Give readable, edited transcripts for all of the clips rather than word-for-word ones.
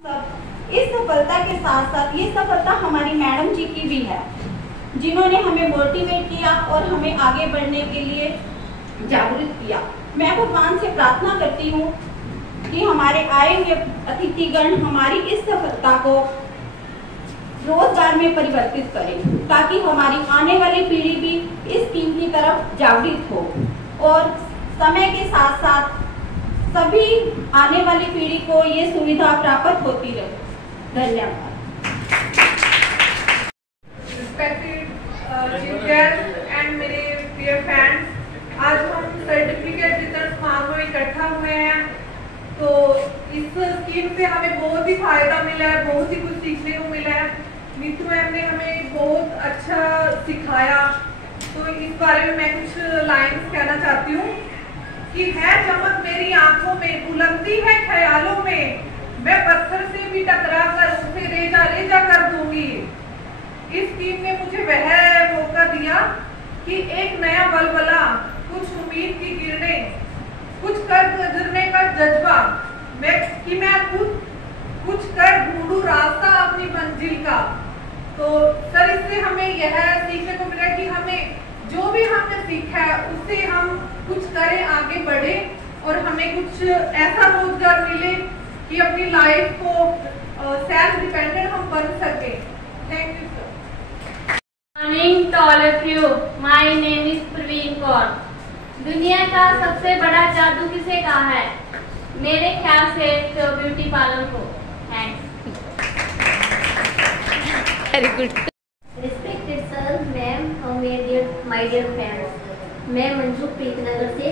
सब इस सफलता के साथ साथ ये सफलता हमारी मैडम जी की भी है, जिन्होंने हमें मोटिवेट किया और हमें आगे बढ़ने के लिए जागरूक किया। मैं भगवान से प्रार्थना करती हूँ कि हमारे आए हुए अतिथिगण हमारी इस सफलता को रोजगार में परिवर्तित करें, ताकि हमारी आने वाली पीढ़ी भी इस स्कीम की तरफ जागरूक हो और समय के साथ साथ सभी आने वाली पीढ़ी को ये सुविधा प्राप्त होती रहे। धन्यवाद। एंड मेरे डियर फ्रेंड्स, आज हम सर्टिफिकेट वितरण समारोह में इकट्ठा हुए हैं। तो इस स्कीम से हमें बहुत ही फायदा मिला है, बहुत ही कुछ सीखने को मिला है। नीतू मैम ने हमें बहुत अच्छा सिखाया। तो इस बारे में मैं कुछ लाइन्स कहना चाहती हूँ कि है चमक मेरी आंखों में, बुलंदी है ख्यालों में, मैं पत्थर से भी टकरा कर उसे रेजा रेजा कर दूंगी। इस स्कीम ने मुझे वह मौका दिया कि एक नया बलबला, कुछ उम्मीद की किरणें, कुछ कर गुजरने का जज्बा, मैं खुद कुछ कर ढूंढूं रास्ता अपनी मंजिल का। तो सर, इससे हमें यह सीखने को मिला कि हमें जो भी हमने सीखा है उससे हम कुछ करें, आगे बढ़े और हमें कुछ ऐसा रोजगार मिले कि अपनी लाइफ को सेल्फ डिपेंडेंट हम बन सके। Thank you sir. Morning to all of you, my name is Praveen Kaur. दुनिया का सबसे बड़ा जादू किसे कहा है? मेरे ख्याल से तो ब्यूटी पार्लर को है। Very good. Respected sir, ma'am और माय डियर फ्रेंड्स, मैं मंजू प्रीतनगर से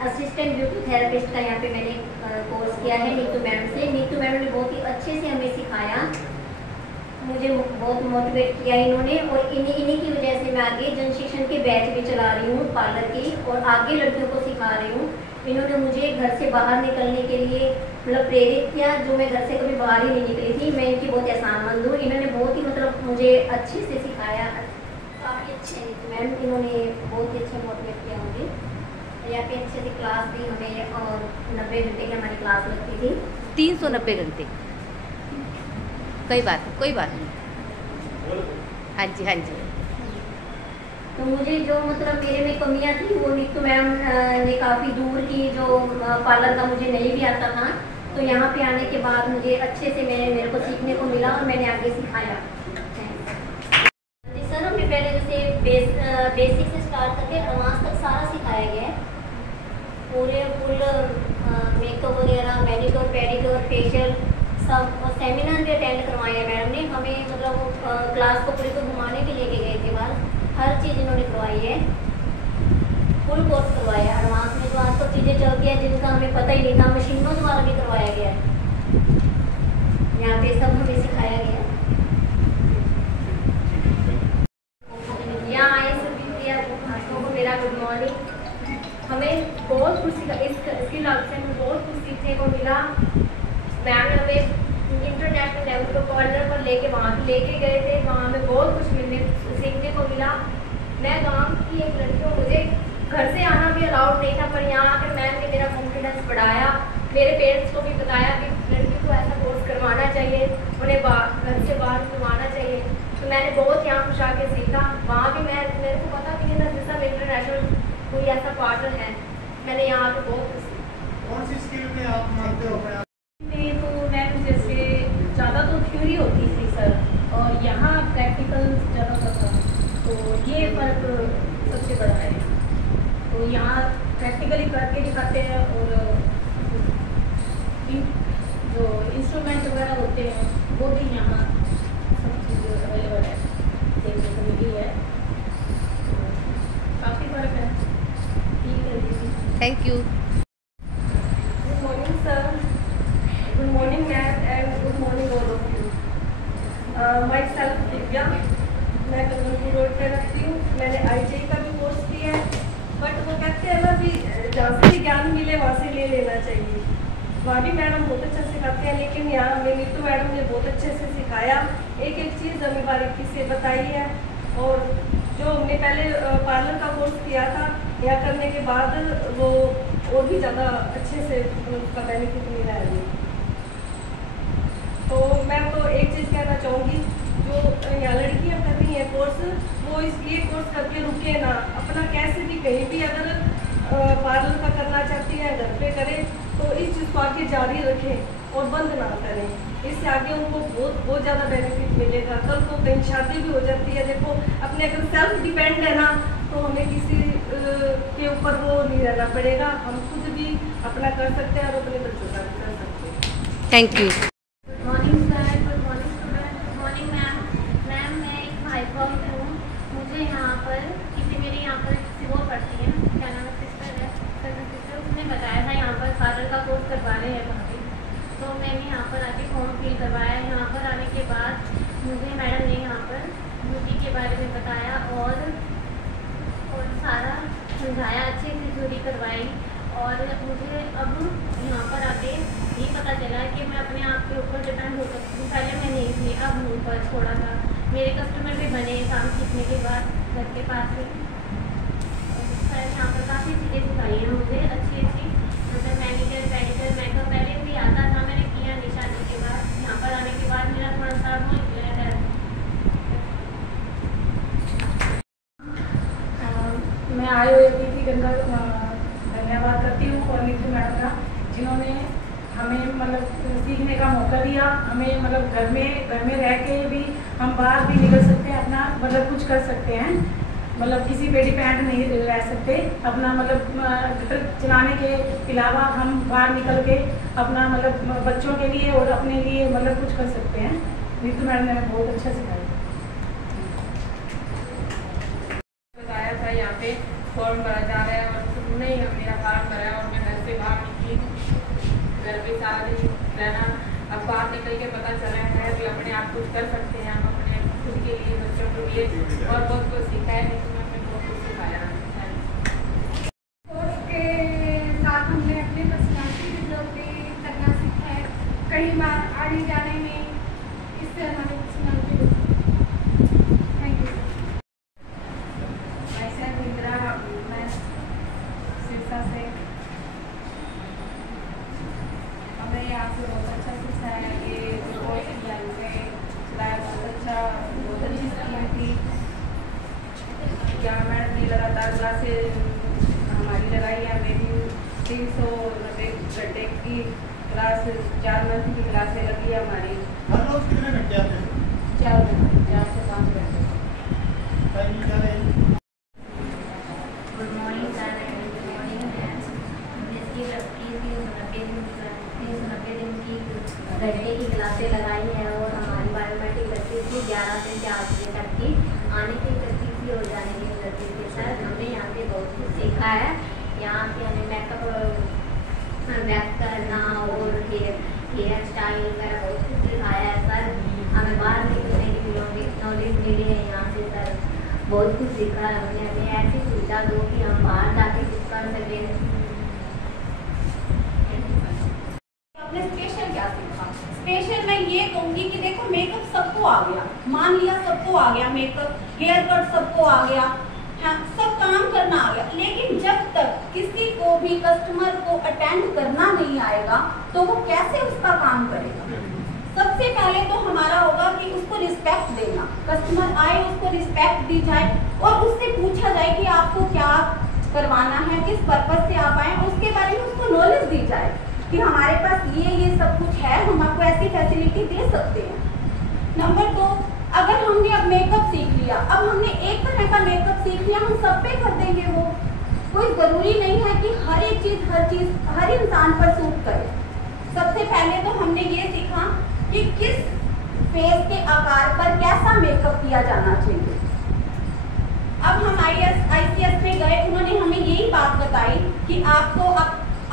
असिस्टेंट ब्यूटी थेरेपिस्ट का यहाँ पे मैंने कोर्स किया है नीतू मैम से। नीतू मैम ने बहुत ही अच्छे से हमें सिखाया, मुझे बहुत मोटिवेट किया इन्होंने, और इन्हीं की वजह से मैं आगे जन शिक्षण के बैच भी चला रही हूँ पार्लर की, और आगे लड़कियों को सिखा रही हूँ। इन्होंने मुझे घर से बाहर निकलने के लिए मतलब प्रेरित किया, जो मैं घर से कभी बाहर ही नहीं निकली थी। मैं इनकी बहुत एहसानमंद हूँ। इन्होंने बहुत ही मतलब मुझे अच्छे से सिखाया, काफ़ी अच्छे मैम, इन्होंने बहुत ही अच्छा मोटिवेट किया मुझे। यहाँ पे अच्छे से क्लास भी हमें, और 90 घंटे की हमारी क्लास लगती थी। 390 घंटे। कोई बात नहीं। हाँ जी, हाँ जी। तो मुझे जो मतलब मेरे में कमियां थी वो नीतू मैम ने काफ़ी दूर की, जो पार्लर का मुझे नहीं भी आता था, तो यहाँ पे आने के बाद मुझे अच्छे से मेरे को सीखने को मिला और मैंने आगे सिखाया। सर, हमें पहले जैसे बेसिक से स्टार्ट करके एडवांस तक सारा सिखाया गया है। पूरे फुल मेकअप वगैरह, मैनिक्योर, पेडिक्योर, फेशियल सब सेमिनार भी अटेंड करवाए हैं मैडम ने हमें। मतलब क्लास को पूरे को घुमाने भी लेके गए थे बाहर, हर चीज़ इन्होंने करवाई है, फुल कोर्स करवाया है। एडवांस में जो आजकल चीज़ें चलती हैं जिनका हमें पता ही नहीं था, मशीनों द्वारा भी करवाया गया है। यहाँ पे सब हमें सिखाया गया। यहाँ आए सभी छात्रों को मेरा गुड मॉर्निंग। हमें बहुत कुछ इसके लाभ से हमें बहुत कुछ सीखने को मिला। मैम ने हमें इंटरनेशनल लेवल पर पार्लर पर वहाँ लेके गए थे, वहाँ हमें बहुत कुछ सीखने को मिला। मैं गांव की एक लड़की हूँ, मुझे घर से आना भी अलाउड नहीं था, पर यहाँ आकर मैम ने मेरा कॉन्फिडेंस बढ़ाया। मेरे पेरेंट्स को भी बताया कि लड़की को ऐसा कोर्स करवाना चाहिए, उन्हें घर से बाहर करवाना चाहिए। तो मैंने बहुत यहाँ खुश आके सीखा। वहाँ भी मेरे को पता भी नहीं था जैसा इंटरनेशनल कोई ऐसा पार्टनर है। मैंने यहाँ आकर बहुत कुछ सीखा। कौन सी स्किल में आप मानते हो? तो मैम जैसे ज़्यादा तो थ्योरी होती थी सर, और यहाँ प्रैक्टिकल ज़्यादा था, तो ये फ़र्क सबसे बड़ा है। तो यहाँ प्रैक्टिकली करके दिखाते हैं, और जो इंस्ट्रूमेंट वगैरह होते हैं वो भी यहाँ सब चीज़ अवेलेबल है, देखने को मिली है। तो काफ़ी फ़र्क है। ठीक है दीदी, thank you. Good morning sir, good morning ma'am, and good morning all of you. My self Divya, मैं कदमपुर रोड पर रहती हूँ। मैंने ITI का भी कोर्स किया है, बट वो कहते हैं ना भी जहाँ से ज्ञान मिले वहाँ से ले लेना चाहिए। वहाँ भी मैडम बहुत अच्छा सिखाते हैं, लेकिन यहाँ हमें नीतू मैडम ने बहुत अच्छे से सिखाया, एक एक चीज़ हमें बारीकी से बताई है। और जो हमने पहले पार्लर का कोर्स किया था, यहाँ करने के बाद वो और भी ज़्यादा अच्छे से उसका बेनिफिट मिला है। तो मैं तो एक चीज़ कहना चाहूँगी, जो यहाँ लड़कियाँ कर रही हैं कोर्स, वो ये कोर्स करके रुके ना, अपना कैसे भी कहीं भी अगर पार्लर का करना चाहती है घर पे करें, तो इस चीज़ को आगे जारी रखें और बंद ना करें। इससे आगे उनको बहुत ज़्यादा बेनिफिट मिलेगा। कल को कहीं शादी भी हो जाती है, देखो अपने अगर सेल्फ डिपेंड है ना, तो हमें किसी के ऊपर वो नहीं रहना पड़ेगा, हम खुद भी अपना कर सकते हैं और अपने बच्चों का भी कर सकते हैं। Thank you. Good morning sir, good morning student, good morning ma'am. Ma'am मैं एक भाई हूँ, मुझे यहाँ पर किसी मेरे यहाँ पर किसी और पढ़ती हैं, क्या नाम है, सिस्टर है, कजन सिस्टर, उसने बताया था यहाँ पर पार्लर का कोर्स करवा रहे हैं भाभी, तो मैंने यहाँ पर आके फॉर्म फिल करवाया। यहाँ पर आने के बाद मुझे मैडम ने यहाँ पर ब्यूटी के बारे में बताया और सारा समझाया, अच्छे से चोरी करवाई। और मुझे अब यहाँ पर आके ये पता चला कि मैं अपने आप के ऊपर डिपेंड हो सकती हूँ। पहले मैं नहीं थी, अब हूँ पर थोड़ा सा। मेरे कस्टमर भी बने काम सीखने के बाद घर के पास ही। सर यहाँ पर काफ़ी चीज़ें सिखाई हैं मुझे अच्छी अच्छी, मतलब मेडिकल पेडिकल मेकअप पहले भी आता था, मैंने किया निशानी के बाद। यहाँ पर आने के बाद मेरा थोड़ा सा वो निकला है। मैं आए हुए प्रीति गंगा धन्यवाद करती हूँ और नीतू मैडम का, जिन्होंने हमें मतलब सीखने का मौका दिया। हमें मतलब घर में रह के भी हम बाहर भी निकल सकते हैं, अपना मतलब कुछ कर सकते हैं, मतलब किसी पे डिपेंड नहीं रह सकते। अपना मतलब घर चलाने के अलावा हम बाहर निकल के अपना मतलब बच्चों के लिए और अपने लिए मतलब कुछ कर सकते हैं। नीतू मैडम ने हमें बहुत अच्छा सिखाया। बताया था यहाँ पे फॉर्म भरा जा रहा है और उन्होंने ही मेरा फॉर्म भरा और मैं घर से बाहर निकली, घर पे सारा दिन रहना। अब बाहर निकल के पता चला है कि अपने आप कुछ कर सकते हैं, हम अपने खुद के लिए, बच्चों के लिए, और बहुत कुछ सीखा है। लेकिन हमें बहुत कुछ सिखाया है। कोर्स के साथ हमने अपने पर्सनालिटी डेवलप भी करना सीखा है। कई बार आने जाने में इससे हमारी पर्सनालिटी थैंक यू। मैं सिरसा से, हमें यहाँ से बहुत अच्छा सिखाया। ये कोर्स किया, चलाया, बहुत अच्छी स्कीम थी। यहाँ मैडम ने लगातार क्लासेज हमारी लगाई है। मेरी 390 घंटे की क्लास, 4 मंथ की क्लासें लगी है हमारी। हर रोज कितने घंटे आते हैं? 4 घंटे, 4 से 5 घंटे। टाइमिंग क्या रहेगी? Good morning sir, good morning ma'am. इसकी 390 दिन की घंटे की क्लासें लगाई हैं और हमारी बायोमेट्रिक लगती थी 11 से 4 बजे तक की, आने की करती थी और जाने की करती थी। सर हमने यहाँ पे बहुत कुछ सीखा है। यहाँ पे हमें मेकअप वैक्स करना और हेयर स्टाइल वगैरह बहुत कुछ सिखाया है। सर हमें बाहर निकलने की नॉलेज मिली है यहाँ से। सर बहुत कुछ सीखा है हमने। हमें ऐसी सुविधा दो कि हम बाहर जाके कुछ कर सकें। आपने स्पेशल क्या सीखा? स्पेशल मैं ये कहूंगी कि देखो मेकअप सबको आ गया, मान लिया सबको आ गया मेकअप, हेयर कट सबको आ गया, हाँ सब काम करना आ गया, लेकिन जब तक किसी को भी कस्टमर को अटेंड करना नहीं आएगा तो वो कैसे उसका काम करेगा? सबसे पहले तो हमारा होगा कि उसको रिस्पेक्ट देना। कस्टमर आए उसको रिस्पेक्ट दी जाए और उससे पूछा जाए कि आपको क्या करवाना है, किस पर्पज से आप आए, उसके बारे में उसको नॉलेज दी जाए कि हमारे पास ये सब कुछ है, हम आपको ऐसी फैसिलिटी दे सकते हैं। नंबर 2, अगर हमने अब मेकअप सीख लिया, अब हमने एक तरह का मेकअप सीख लिया, हम सब पे कर देंगे वो। कोई जरूरी नहीं है कि हर एक चीज हर इंसान पर सूट करे। सबसे पहले तो हमने ये सीखा कि किस फेस के आकार पर कैसा मेकअप किया जाना चाहिए। अब हम ICS में गए, उन्होंने हमें यही बात बताई कि आपको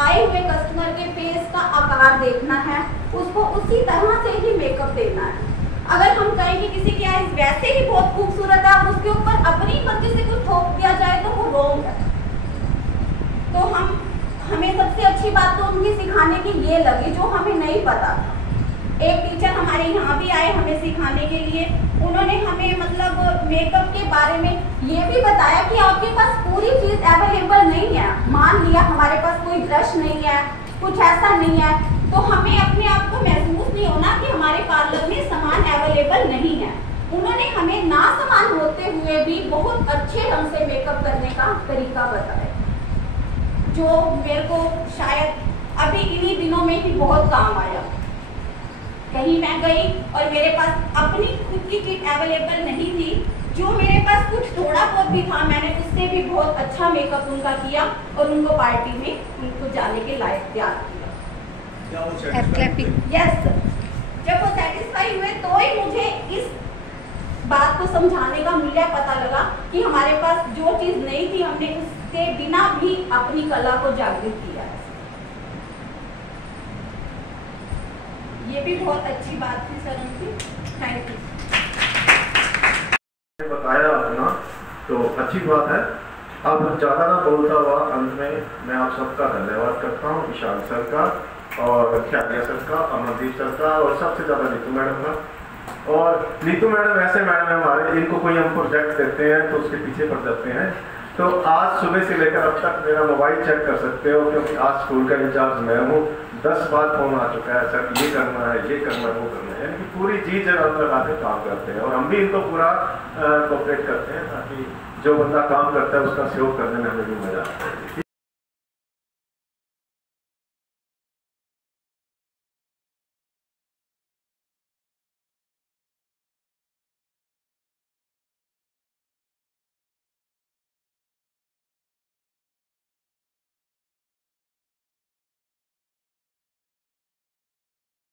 आए हुए कस्टमर के फेस का आकार देखना है, उसको उसी तरह से ही मेकअप देना है। अगर हम कहें कि किसी की आईज वैसे ही बहुत खूबसूरत है, उसके ऊपर अपनी मर्जी से कुछ थोप दिया जाए तो वो रॉन्ग है। तो हमें सबसे अच्छी बात तो उनकी सिखाने की ये लगी जो हमें नहीं पता था। एक टीचर हमारे यहाँ भी आए हमें सिखाने के लिए, उन्होंने हमें मतलब मेकअप के बारे में ये भी बताया कि आपके पास पूरी चीज अवेलेबल नहीं है। मान लिया हमारे पास कोई ब्रश नहीं है, कुछ ऐसा नहीं है, तो हमें अपने आप को महसूस नहीं होना कि हमारे पार्लर में सामान अवेलेबल नहीं है। उन्होंने हमें ना सामान होते हुए भी बहुत अच्छे ढंग से मेकअप करने का तरीका बताया, जो मेरे को शायद अभी इन्हीं दिनों में ही बहुत काम आया। कहीं मैं गई और मेरे पास अपनी खुद की किट अवेलेबल नहीं थी, जो मेरे पास कुछ थोड़ा बहुत भी था मैंने उससे भी बहुत अच्छा मेकअप उनका किया और उनको पार्टी में उनको जाने के लायक तैयार किया। यस सर, जब वो सेटिस्फाई हुए तो ही मुझे इस बात को समझाने का मूल्य पता लगा कि हमारे पास जो चीज नहीं थी हमने उसके बिना भी अपनी कला को जागृत किया है। ये भी बहुत अच्छी बात थी सर उनकी, थैंक यू। बताया अपना तो अच्छी बात है। अब ज़्यादा ना बोलता हुआ अंत में मैं आप सबका धन्यवाद करता हूँ, विशाल सर का और ख्यालिया सर का, अमनदीप सर का और सबसे ज़्यादा नीतू मैडम का। और नीतू मैडम ऐसे मैडम है हमारे, इनको कोई हम प्रोजेक्ट देते हैं तो उसके पीछे पड़ जाते हैं। तो आज सुबह से लेकर अब तक मेरा मोबाइल चेक कर सकते हो, क्योंकि आज स्कूल का इंचार्ज मैं हूँ। 10 बार फोन आ चुका है, सर ये करना है, ये करना है, वो करना है, यानी कि पूरी चीज जगह लगा के काम करते हैं और हम भी इनको पूरा कोऑपरेट करते हैं ताकि जो बंदा काम करता है उसका सहयोग करने में हमें भी मजा आता है।